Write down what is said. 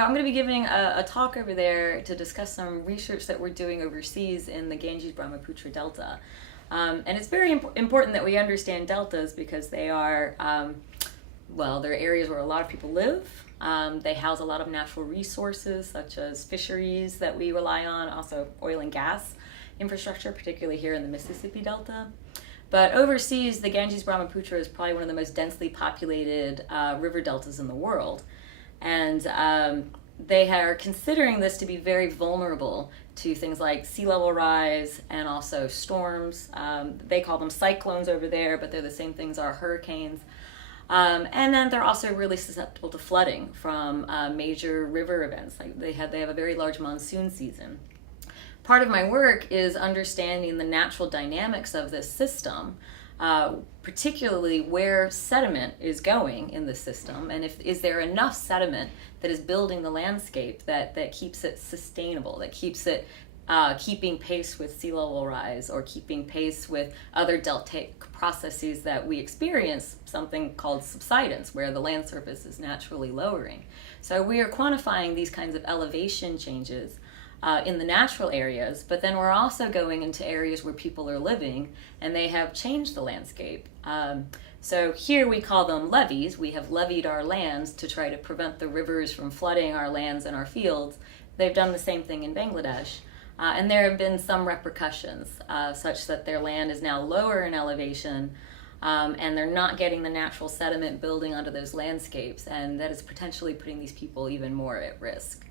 I'm going to be giving a talk over there to discuss some research that we're doing overseas in the Ganges-Brahmaputra Delta. And it's very important that we understand deltas because they are, well, they're areas where a lot of people live. They house a lot of natural resources such as fisheries that we rely on, also oil and gas infrastructure, particularly here in the Mississippi Delta. But overseas, the Ganges-Brahmaputra is probably one of the most densely populated river deltas in the world. And they are considering this to be very vulnerable to things like sea level rise and also storms. They call them cyclones over there, but they're the same things as hurricanes. And then they're also really susceptible to flooding from major river events. Like they have a very large monsoon season. Part of my work is understanding the natural dynamics of this system, particularly where sediment is going in the system, and is there enough sediment that is building the landscape that keeps it sustainable, that keeps it keeping pace with sea level rise or keeping pace with other deltaic processes that we experience, something called subsidence, where the land surface is naturally lowering. So we are quantifying these kinds of elevation changes in the natural areas, but then we're also going into areas where people are living and they have changed the landscape. So here we call them levees. We have levied our lands to try to prevent the rivers from flooding our lands and our fields. They've done the same thing in Bangladesh. And there have been some repercussions such that their land is now lower in elevation and they're not getting the natural sediment building onto those landscapes, and that is potentially putting these people even more at risk.